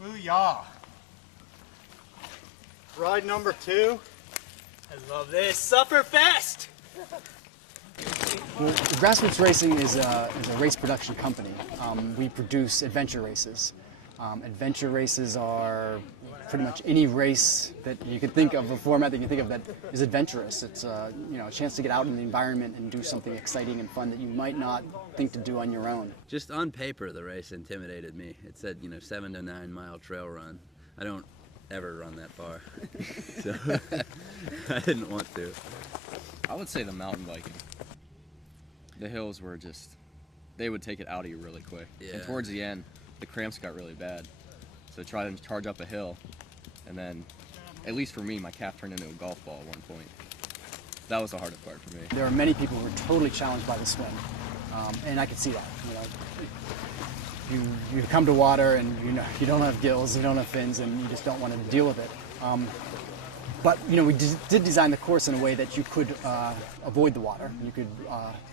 Booyah! Ride number 2. I love this Sufferfest! Well, Grassroots Racing is a race production company. We produce adventure races. Adventure races are pretty much any race that you could think of, a format that you can think of that is adventurous. It's a chance to get out in the environment and do something exciting and fun that you might not think to do on your own. Just on paper, the race intimidated me. It said, 7 to 9 mile trail run. I don't ever run that far, so I didn't want to. I would say the mountain biking. The hills were just, they would take it out of you really quick. Yeah. And towards the end, the cramps got really bad. So try to charge up a hill, and then, at least for me, my calf turned into a golf ball at one point. That was the hardest part for me. There are many people who are totally challenged by the swim, and I could see that. You come to water and you don't have gills, you don't have fins, and you just don't want to deal with it. But we did design the course in a way that you could avoid the water. You could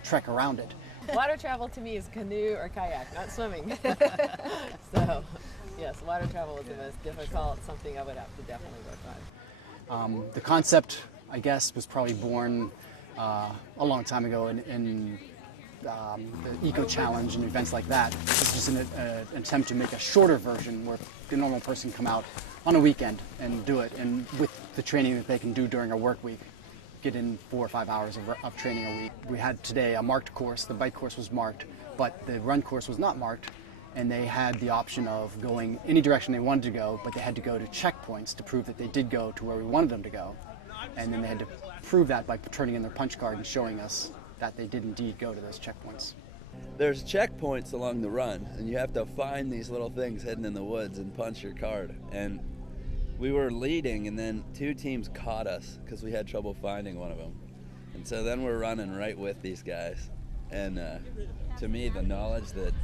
trek around it. Water travel to me is canoe or kayak, not swimming. So, yes, water travel is the most difficult, something I would have to definitely work on. The concept, I guess, was probably born a long time ago in the Eco Challenge and events like that. It's just an attempt to make a shorter version where the normal person can come out on a weekend and do it, and with the training that they can do during a work week, get in 4 or 5 hours of training a week. We had today a marked course. The bike course was marked, but the run course was not marked, and they had the option of going any direction they wanted to go, but they had to go to checkpoints to prove that they did go to where we wanted them to go. And then they had to prove that by turning in their punch card and showing us that they did indeed go to those checkpoints. There's checkpoints along the run, and you have to find these little things hidden in the woods and punch your card. And we were leading, and then 2 teams caught us because we had trouble finding one of them. And so then we're running right with these guys. And to me, the knowledge that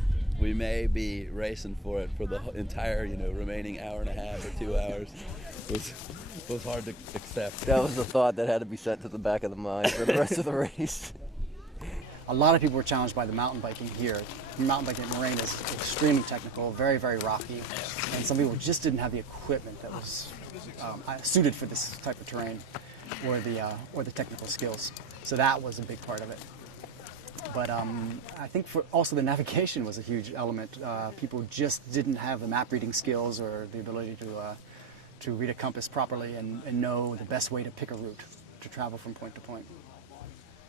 we may be racing for it for the entire, remaining hour and a half or 2 hours was hard to accept. That was the thought that had to be sent to the back of the mind for the rest of the race. A lot of people were challenged by the mountain biking here. Mountain biking at Moraine is extremely technical, very, very rocky, and some people just didn't have the equipment that was suited for this type of terrain or the technical skills. So that was a big part of it. But I think also the navigation was a huge element. People just didn't have the map reading skills or the ability to read a compass properly and know the best way to pick a route to travel from point to point.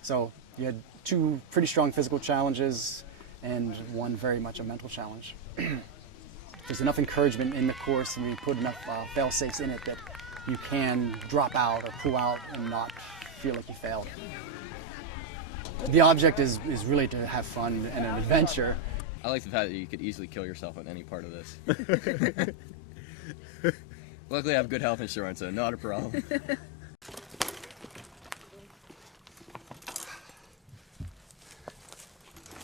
So you had 2 pretty strong physical challenges and 1 very much a mental challenge. There's enough encouragement in the course, and we put enough fail-safes in it that you can drop out or pull out and not feel like you failed. The object is really to have fun and an adventure. I like the fact that you could easily kill yourself on any part of this. Luckily I have good health insurance, so not a problem.